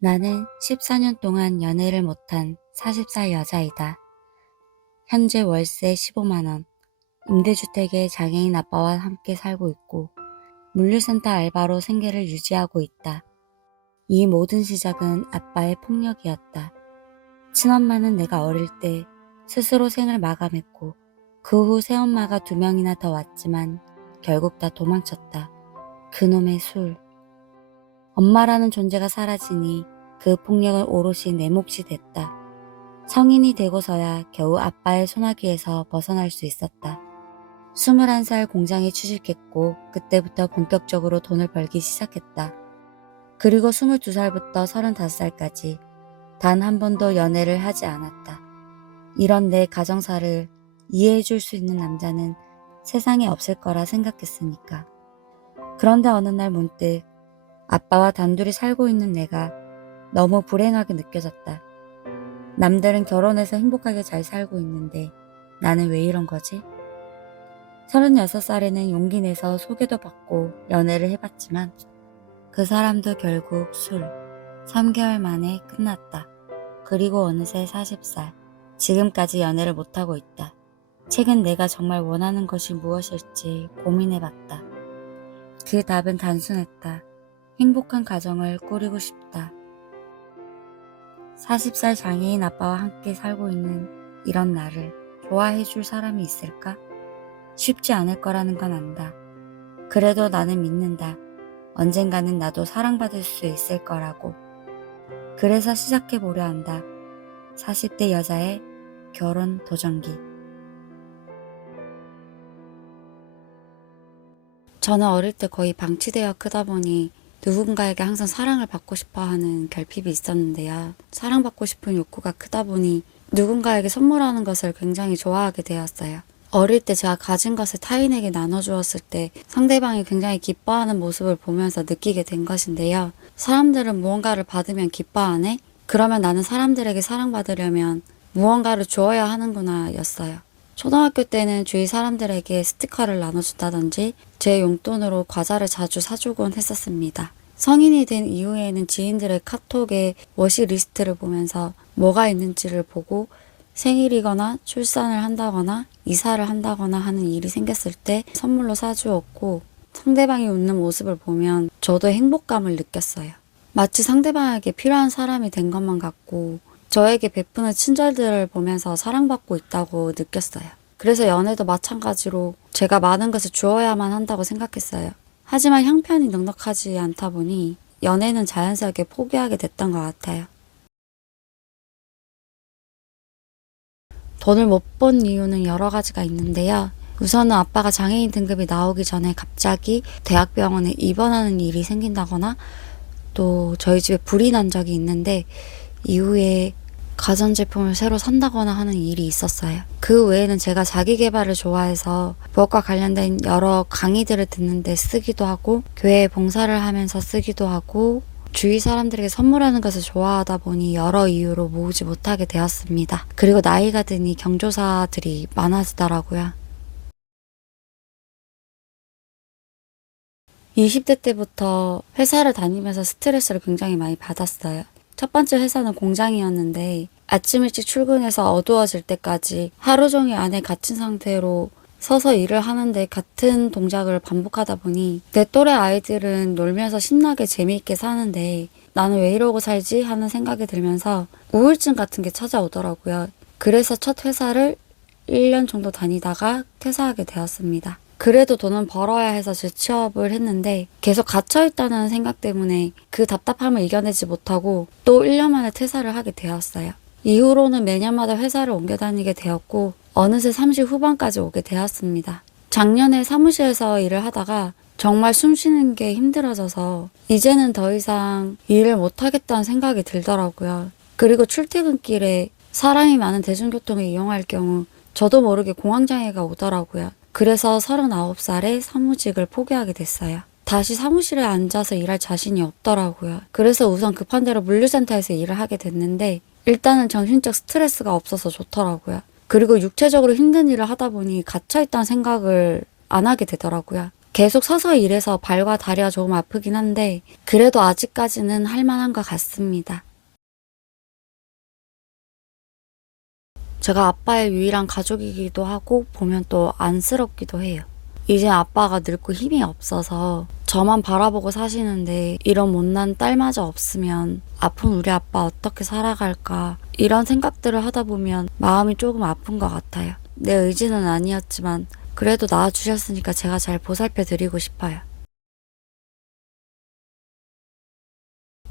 나는 14년 동안 연애를 못한 40살 여자이다. 현재 월세 15만 원, 임대주택에 장애인 아빠와 함께 살고 있고 물류센터 알바로 생계를 유지하고 있다. 이 모든 시작은 아빠의 폭력이었다. 친엄마는 내가 어릴 때 스스로 생을 마감했고 그 후 새엄마가 2명이나 더 왔지만 결국 다 도망쳤다. 그놈의 술. 엄마라는 존재가 사라지니 그 폭력은 오롯이 내 몫이 됐다. 성인이 되고서야 겨우 아빠의 소나기에서 벗어날 수 있었다. 21살 공장에 취직했고 그때부터 본격적으로 돈을 벌기 시작했다. 그리고 22살부터 35살까지 단 한 번도 연애를 하지 않았다. 이런 내 가정사를 이해해줄 수 있는 남자는 세상에 없을 거라 생각했으니까. 그런데 어느 날 문득 아빠와 단둘이 살고 있는 내가 너무 불행하게 느껴졌다. 남들은 결혼해서 행복하게 잘 살고 있는데 나는 왜 이런 거지? 36살에는 용기 내서 소개도 받고 연애를 해봤지만 그 사람도 결국 술. 3개월 만에 끝났다. 그리고 어느새 40살. 지금까지 연애를 못하고 있다. 최근 내가 정말 원하는 것이 무엇일지 고민해봤다. 그 답은 단순했다. 행복한 가정을 꾸리고 싶다. 40살 장애인 아빠와 함께 살고 있는 이런 나를 좋아해줄 사람이 있을까? 쉽지 않을 거라는 건 안다. 그래도 나는 믿는다. 언젠가는 나도 사랑받을 수 있을 거라고. 그래서 시작해보려 한다. 40대 여자의 결혼 도전기. 저는 어릴 때 거의 방치되어 크다 보니 누군가에게 항상 사랑을 받고 싶어 하는 결핍이 있었는데요. 사랑받고 싶은 욕구가 크다 보니 누군가에게 선물하는 것을 굉장히 좋아하게 되었어요. 어릴 때 제가 가진 것을 타인에게 나눠주었을 때 상대방이 굉장히 기뻐하는 모습을 보면서 느끼게 된 것인데요. 사람들은 무언가를 받으면 기뻐하네? 그러면 나는 사람들에게 사랑받으려면 무언가를 주어야 하는구나 였어요. 초등학교 때는 주위 사람들에게 스티커를 나눠준다든지 제 용돈으로 과자를 자주 사주곤 했었습니다. 성인이 된 이후에는 지인들의 카톡에 워시리스트를 보면서 뭐가 있는지를 보고 생일이거나 출산을 한다거나 이사를 한다거나 하는 일이 생겼을 때 선물로 사주었고 상대방이 웃는 모습을 보면 저도 행복감을 느꼈어요. 마치 상대방에게 필요한 사람이 된 것만 같고 저에게 베푸는 친절들을 보면서 사랑받고 있다고 느꼈어요. 그래서 연애도 마찬가지로 제가 많은 것을 주어야만 한다고 생각했어요. 하지만 형편이 넉넉하지 않다 보니 연애는 자연스럽게 포기하게 됐던 것 같아요. 돈을 못 번 이유는 여러 가지가 있는데요. 우선은 아빠가 장애인 등급이 나오기 전에 갑자기 대학병원에 입원하는 일이 생긴다거나 또 저희 집에 불이 난 적이 있는데 이후에 가전제품을 새로 산다거나 하는 일이 있었어요. 그 외에는 제가 자기 개발을 좋아해서 부업과 관련된 여러 강의들을 듣는데 쓰기도 하고 교회에 봉사를 하면서 쓰기도 하고 주위 사람들에게 선물하는 것을 좋아하다 보니 여러 이유로 모으지 못하게 되었습니다. 그리고 나이가 드니 경조사들이 많아지더라고요. 20대 때부터 회사를 다니면서 스트레스를 굉장히 많이 받았어요. 첫 번째 회사는 공장이었는데 아침 일찍 출근해서 어두워질 때까지 하루 종일 안에 갇힌 상태로 서서 일을 하는데 같은 동작을 반복하다 보니 내 또래 아이들은 놀면서 신나게 재미있게 사는데 나는 왜 이러고 살지 하는 생각이 들면서 우울증 같은 게 찾아오더라고요. 그래서 첫 회사를 1년 정도 다니다가 퇴사하게 되었습니다. 그래도 돈은 벌어야 해서 재취업을 했는데 계속 갇혀있다는 생각 때문에 그 답답함을 이겨내지 못하고 또 1년 만에 퇴사를 하게 되었어요. 이후로는 매년마다 회사를 옮겨 다니게 되었고 어느새 30 후반까지 오게 되었습니다. 작년에 사무실에서 일을 하다가 정말 숨 쉬는 게 힘들어져서 이제는 더 이상 일을 못하겠다는 생각이 들더라고요. 그리고 출퇴근길에 사람이 많은 대중교통을 이용할 경우 저도 모르게 공황장애가 오더라고요. 그래서 39살에 사무직을 포기하게 됐어요. 다시 사무실에 앉아서 일할 자신이 없더라고요. 그래서 우선 급한 대로 물류센터에서 일을 하게 됐는데 일단은 정신적 스트레스가 없어서 좋더라고요. 그리고 육체적으로 힘든 일을 하다 보니 갇혀있다는 생각을 안 하게 되더라고요. 계속 서서 일해서 발과 다리가 조금 아프긴 한데 그래도 아직까지는 할 만한 것 같습니다. 제가 아빠의 유일한 가족이기도 하고 보면 또 안쓰럽기도 해요. 이제 아빠가 늙고 힘이 없어서 저만 바라보고 사시는데 이런 못난 딸마저 없으면 아픈 우리 아빠 어떻게 살아갈까 이런 생각들을 하다 보면 마음이 조금 아픈 것 같아요. 내 의지는 아니었지만 그래도 낳아주셨으니까 제가 잘 보살펴 드리고 싶어요.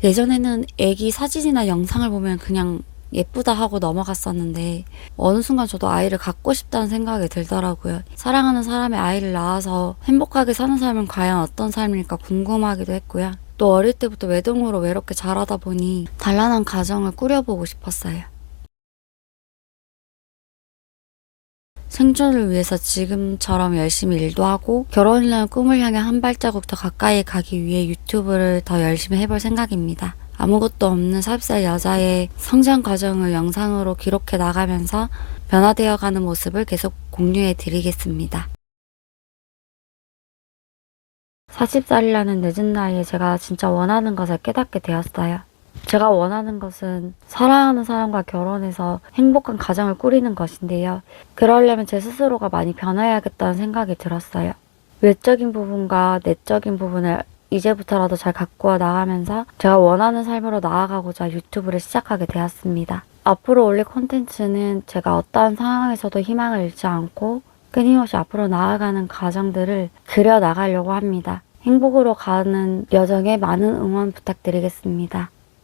예전에는 애기 사진이나 영상을 보면 그냥 예쁘다 하고 넘어갔었는데 어느 순간 저도 아이를 갖고 싶다는 생각이 들더라고요. 사랑하는 사람의 아이를 낳아서 행복하게 사는 삶은 과연 어떤 삶일까 궁금하기도 했고요. 또 어릴 때부터 외동으로 외롭게 자라다 보니 단란한 가정을 꾸려보고 싶었어요. 생존을 위해서 지금처럼 열심히 일도 하고 결혼이라는 꿈을 향해 한 발자국 더 가까이 가기 위해 유튜브를 더 열심히 해볼 생각입니다. 아무것도 없는 40살 여자의 성장 과정을 영상으로 기록해 나가면서 변화되어 가는 모습을 계속 공유해 드리겠습니다. 40살이라는 늦은 나이에 제가 진짜 원하는 것을 깨닫게 되었어요. 제가 원하는 것은 사랑하는 사람과 결혼해서 행복한 가정을 꾸리는 것인데요. 그러려면 제 스스로가 많이 변해야겠다는 생각이 들었어요. 외적인 부분과 내적인 부분을 이제부터라도 잘 가꾸어 나가면서 제가 원하는 삶으로 나아가고자 유튜브를 시작하게 되었습니다. 앞으로 올릴 콘텐츠는 제가 어떠한 상황에서도 희망을 잃지 않고 끊임없이 앞으로 나아가는 과정들을 그려 나가려고 합니다. 행복으로 가는 여정에 많은 응원 부탁드리겠습니다.